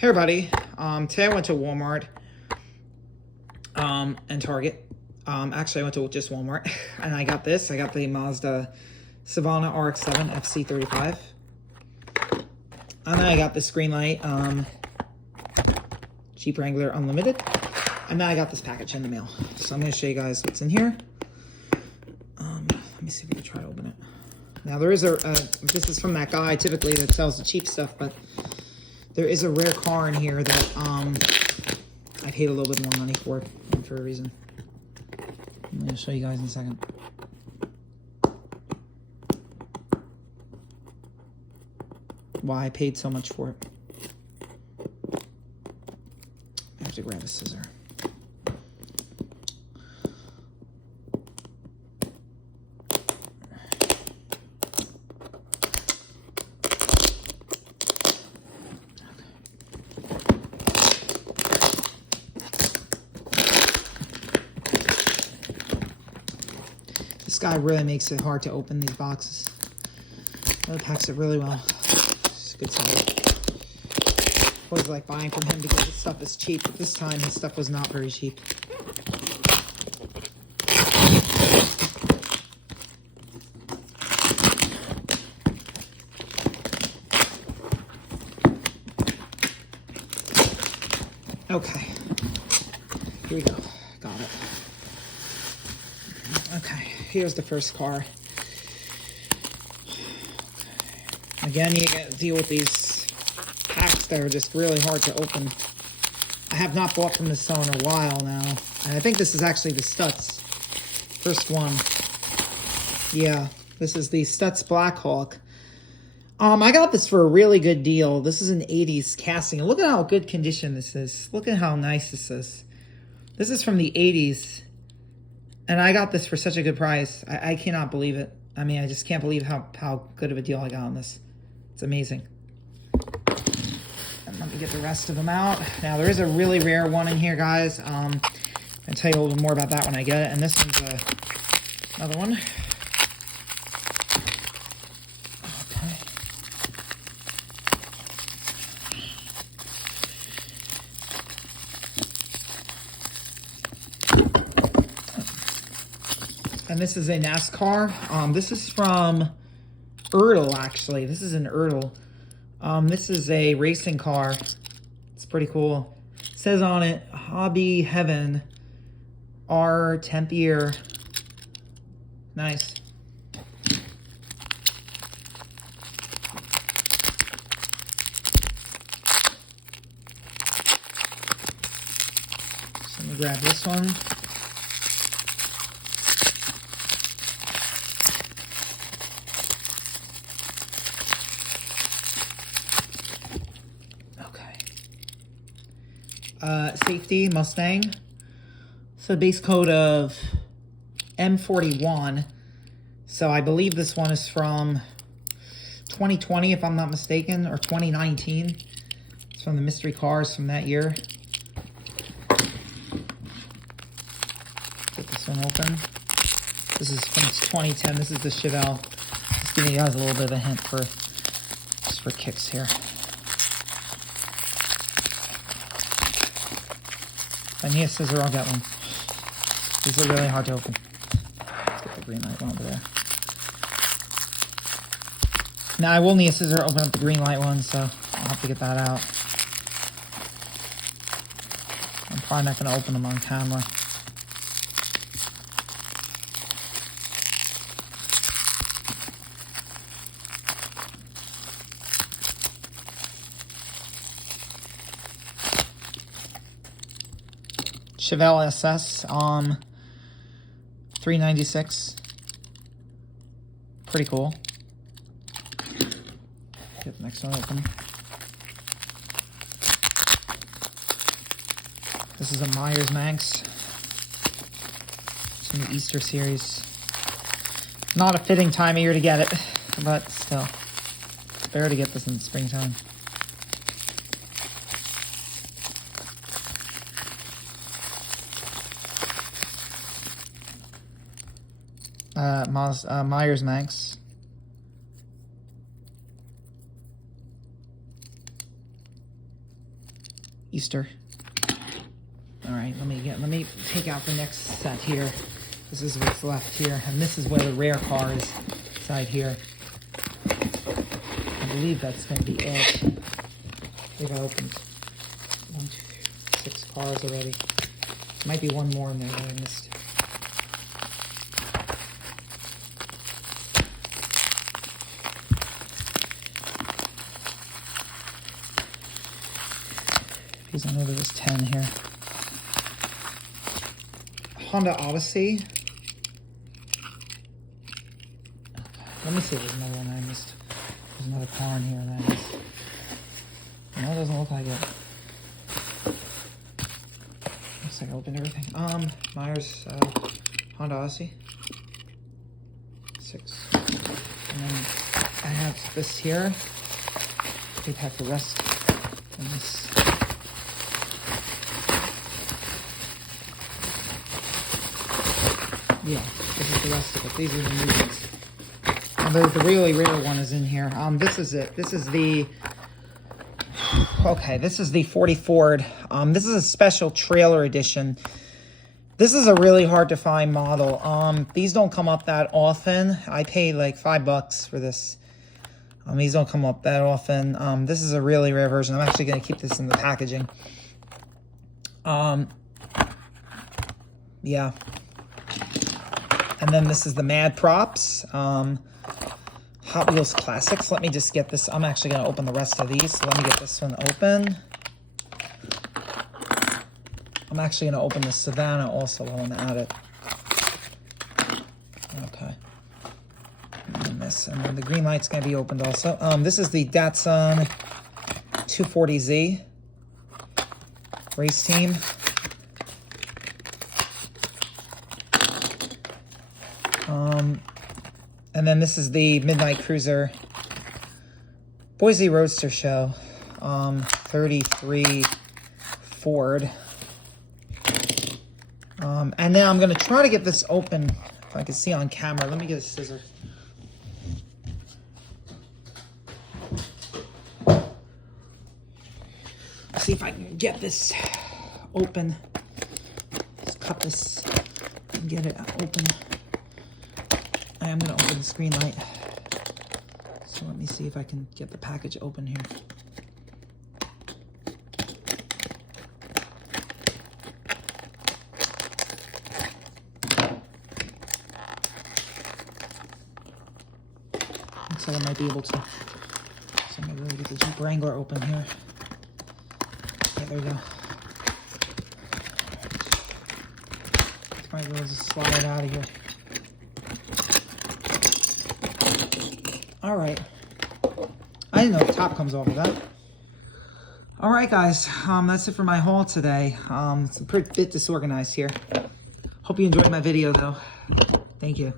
Hey everybody, today I went to Walmart and Target. Actually I went to just Walmart and I got this. I got the Mazda Savana RX-7 FC35. And then I got this Greenlight Jeep Wrangler Unlimited. And then I got this package in the mail. So I'm going to show you guys what's in here. Let me see if we can try to open it. Now there is this is from that guy typically that sells the cheap stuff, but there is a rare car in here that I paid a little bit more money for a reason. I'm going to show you guys in a second. Why I paid so much for it. I have to grab a scissor. This guy really makes it hard to open these boxes. Really packs it really well. It's a good seller. Always like buying from him because his stuff is cheap, but this time his stuff was not very cheap. Okay, here we go. Got it. Okay, here's the first car. Again, you gotta deal with these packs that are just really hard to open. I have not bought from this seller in a while now. And I think this is actually the Stutz. First one. Yeah, this is the Stutz Blackhawk. I got this for a really good deal. This is an 80s casting. And look at how good condition this is. Look at how nice this is. This is from the 80s. And I got this for such a good price. I cannot believe it. I mean, I just can't believe how good of a deal I got on this. It's amazing. And let me get the rest of them out. Now, there is a really rare one in here, guys. I'll tell you a little bit more about that when I get it. And this one's another one. Okay. And this is a NASCAR. This is from Ertl, actually. This is an Ertl. This is a racing car. It's pretty cool. It says on it, Hobby Heaven, R 10th year. Nice. So let me grab this one. Safety Mustang. So base code of M41. So I believe this one is from 2020, if I'm not mistaken, or 2019. It's from the mystery cars from that year. Get this one open. This is from 2010. This is the Chevelle. Just giving you guys a little bit of a hint just for kicks here. If I need a scissor, I'll get one. These are really hard to open. Let's get the Greenlight one over there. Now, I will need a scissor to open up the Greenlight one, so I'll have to get that out. I'm probably not going to open them on camera. Chevelle SS 396. Pretty cool. Get the next one open. This is a Myers Manx. It's from the Easter series. Not a fitting time of year to get it, but still. It's better to get this in the springtime. Myers Manx. Easter. All right, let me take out the next set here. This is what's left here, and this is where the rare car is, inside here. I believe that's going to be it. I think I opened 1, 2, 3, 6 cars already. Might be one more in there that I missed. Because I know there was 10 here. Honda Odyssey. Let me see if there's another one I missed. There's another car in here that I missed. No, it doesn't look like it. Looks like I opened everything. Myers, Honda Odyssey. 6. And then I have this here. They have the rest in this. Yeah, this is the rest of it. These are the new ones. The really rare one is in here. This is it. This is the... Okay, this is the 40 Ford. This is a special trailer edition. This is a really hard to find model. These don't come up that often. I paid like $5 for this. These don't come up that often. This is a really rare version. I'm actually going to keep this in the packaging. Yeah. And then this is the Mad Props. Hot Wheels Classics. Let me just get this. I'm actually going to open the rest of these. So let me get this one open. I'm actually going to open the Savannah also while I'm at it. Okay. And then the green light's going to be opened also. This is the Datsun 240Z race team. And then this is the Midnight Cruiser Boise Roadster Show 33 Ford. And then I'm going to try to get this open, if I can see on camera. Let me get a scissor. See if I can get this open. Just cut this and get it open. I am going to open the screen light. So let me see if I can get the package open here. Looks like I might be able to. So I'm going to really get the Jeep Wrangler open here. Yeah, there we go. Might be able to slide it out of here. All right. I didn't know the top comes off of that. All right, guys. That's it for my haul today. It's a bit disorganized here. Hope you enjoyed my video, though. Thank you.